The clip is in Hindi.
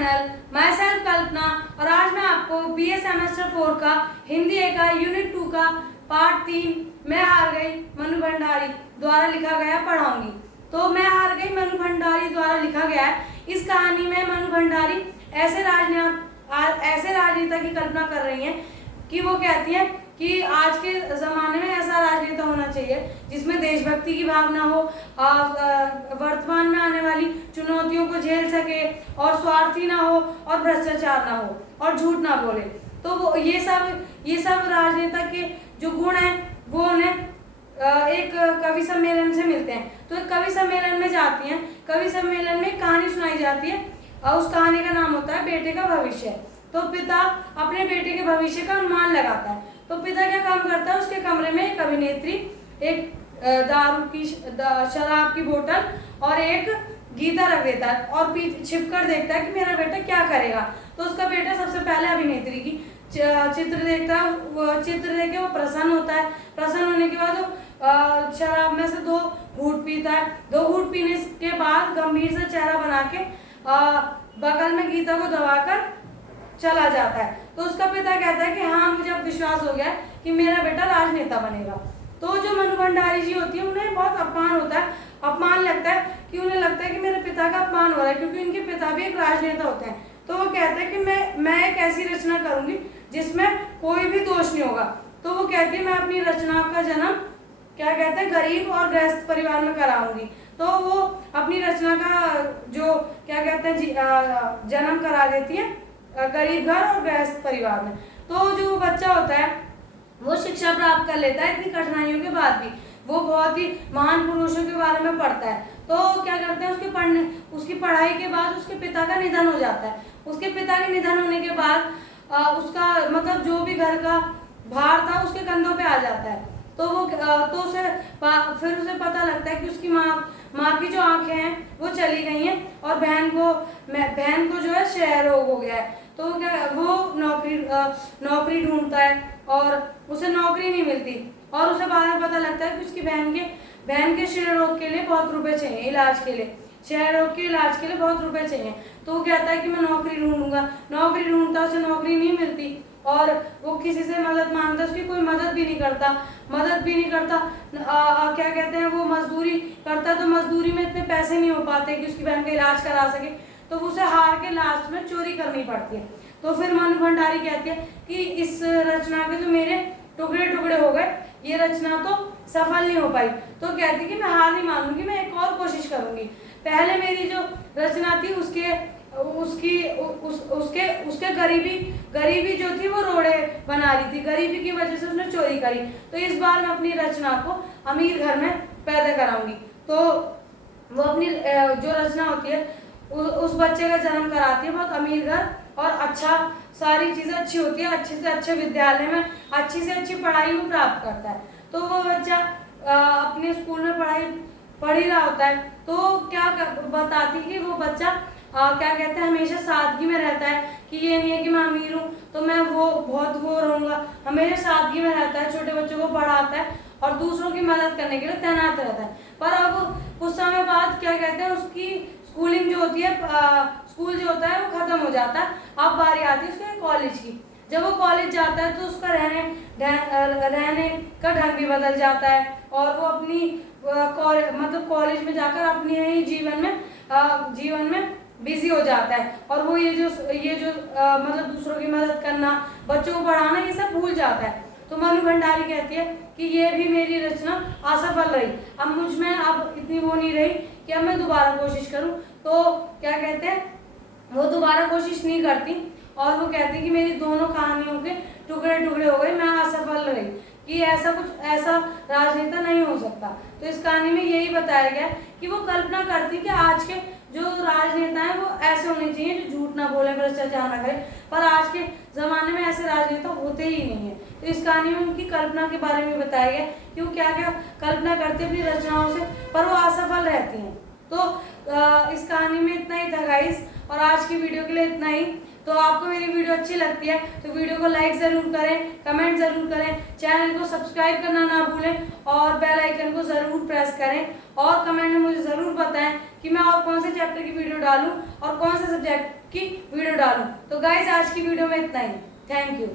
चैनल माई सेल्फ कल्पना। और आज मैं आपको बीए सेमेस्टर 4 का हिंदी का यूनिट 2 का पार्ट 3 मैं हार गई मनु भंडारी द्वारा लिखा गया पढ़ाऊंगी। तो मैं हार गई मनु भंडारी द्वारा लिखा गया है। इस कहानी में मनु भंडारी ऐसे राजनेता की कल्पना कर रही हैं कि वो कहती है कि आज के ज़माने में ऐसा राजनेता होना चाहिए जिसमें देशभक्ति की भावना हो, वर्तमान में आने वाली चुनौतियों को झेल सके और स्वार्थी ना हो और भ्रष्टाचार ना हो और झूठ ना बोले। तो वो ये सब राजनेता के जो गुण हैं वो उन्हें एक कवि सम्मेलन से मिलते हैं। तो एक कवि सम्मेलन में जाती हैं। कवि सम्मेलन में कहानी सुनाई जाती है और उस कहानी का नाम होता है बेटे का भविष्य। तो पिता अपने बेटे के भविष्य का अनुमान लगाता है। तो पिता क्या काम करता है, उसके कमरे में एक अभिनेत्री, एक शराब की बोतल और एक गीता रख देता है और छिपकर देखता है कि मेरा बेटा क्या करेगा। तो उसका बेटा सबसे पहले अभिनेत्री की चित्र देखता है। वो चित्र देख के वो प्रसन्न होता है। प्रसन्न होने के बाद वो शराब में से 2 घूंट पीता है। 2 घूंट पीने के बाद गंभीर सा चेहरा बना के बगल में गीता को दबाकर चला जाता है। तो उसका पिता कहता है कि हाँ, मुझे अब विश्वास हो गया है कि मेरा बेटा राजनेता बनेगा। तो जो मनु भंडारी जी होती है उन्हें बहुत अपमान होता है, अपमान लगता है कि उन्हें लगता है कि मेरे पिता का अपमान हो रहा है क्योंकि उनके पिता भी एक राजनेता होते हैं। तो वो कहते हैं कि मैं एक ऐसी रचना करूंगी जिसमें कोई भी दोष नहीं होगा। तो वो कहती है मैं अपनी रचना का जन्म क्या कहते हैं गरीब और गृहस्थ परिवार में कराऊंगी। तो वो अपनी रचना का जो क्या कहते हैं जन्म करा देती है गरीब घर और गृहस्थ परिवार में। तो जो बच्चा होता है वो शिक्षा प्राप्त कर लेता है इतनी कठिनाइयों के बाद भी। वो बहुत ही महान पुरुषों के बारे में पढ़ता है। तो क्या करते हैं उसकी पढ़ाई के बाद उसके पिता का निधन हो जाता है। उसके पिता के निधन होने के बाद उसका मतलब जो भी घर का भार था उसके कंधों पे आ जाता है। तो फिर उसे पता लगता है कि उसकी माँ की जो आंखें हैं वो चली गई हैं और बहन को जो है क्षय रोग हो गया है। तो वो नौकरी ढूंढता है और उसे नौकरी नहीं मिलती और उसे बाद में पता लगता है कि उसकी बहन के क्षय रोग के लिए बहुत रुपए चाहिए, इलाज के लिए, क्षय रोग के इलाज के लिए बहुत रुपए चाहिए। तो वो कहता है कि मैं नौकरी ढूंढूंगा। नौकरी ढूंढता, उसे नौकरी नहीं मिलती और वो किसी से मदद मांगता, उसकी कोई मदद भी नहीं करता। क्या कहते हैं वो मजदूरी करता तो मजदूरी में इतने पैसे नहीं हो पाते कि उसकी बहन का इलाज करा सके। तो उसे हार के लास्ट में चोरी करनी पड़ती है। तो फिर मनु भंडारी कहती है कि इस रचना के जो मेरे टुकड़े टुकड़े हो गए, ये रचना तो सफल नहीं हो पाई। तो कहती कि मैं हार नहीं मानूंगी, मैं एक और कोशिश करूंगी। पहले मेरी जो रचना थी उसके गरीबी जो थी वो रोड़े बना रही थी, गरीबी की वजह से उसने चोरी करी। तो इस बार मैं अपनी रचना को अमीर घर में पैदा कराऊंगी। तो वो अपनी जो रचना होती है उस बच्चे का जन्म कराती है बहुत अमीर घर और अच्छा, सारी चीज़ें अच्छी होती है, अच्छे से अच्छे विद्यालय में अच्छी से अच्छी पढ़ाई वो प्राप्त करता है। तो वो बच्चा अपने स्कूल में पढ़ ही रहा होता है। तो क्या बताती कि वो बच्चा क्या कहते हैं हमेशा सादगी में रहता है कि ये नहीं है कि मैं अमीर हूँ तो मैं बहुत रहूँगा। हमेशा सादगी में रहता है, छोटे बच्चों को पढ़ाता है और दूसरों की मदद करने के लिए तैनात रहता है। पर अब कुछ समय बाद क्या कहते हैं उसकी स्कूलिंग जो होती है, स्कूल जो होता है वो खत्म हो जाता है। अब बारी आती है उसके कॉलेज की। जब वो कॉलेज जाता है तो उसका रहने का ढंग भी बदल जाता है और वो अपनी कॉलेज में जाकर अपने ही जीवन में बिजी हो जाता है और वो ये जो मतलब दूसरों की मदद करना, बच्चों को पढ़ाना, ये सब भूल जाता है। तो मनु भंडारी कहती है कि ये भी मेरी रचना असफल रही। अब मुझ में अब इतनी वो नहीं रही कि अब मैं दोबारा कोशिश करूं। तो क्या कहते हैं वो दोबारा कोशिश नहीं करती और वो कहती है कि मेरी दोनों कहानियों के टुकड़े टुकड़े हो गए, मैं असफल रही, कि ऐसा राजनेता नहीं हो सकता। तो इस कहानी में यही बताया गया कि वो कल्पना करती कि आज के जो राजनेता हैं वो ऐसे होने चाहिए जो झूठ ना बोले, भ्रष्टाचार ना करें। पर आज के ज़माने में ऐसे राजनेता होते ही नहीं है। तो इस कहानी में उनकी कल्पना के बारे में बताया गया कि वो क्या क्या कल्पना करती है अपनी रचनाओं से, पर वो असफल रहती हैं। तो इस कहानी में इतना ही था गाइस और आज की वीडियो के लिए इतना ही। तो आपको मेरी वीडियो अच्छी लगती है तो वीडियो को लाइक ज़रूर करें, कमेंट ज़रूर करें, चैनल को सब्सक्राइब करना ना भूलें और बेल आइकन को ज़रूर प्रेस करें और कमेंट में मुझे ज़रूर बताएं कि मैं और कौन से चैप्टर की वीडियो डालूं और कौन से सब्जेक्ट की वीडियो डालूं। तो गाइज आज की वीडियो में इतना ही। Thank you.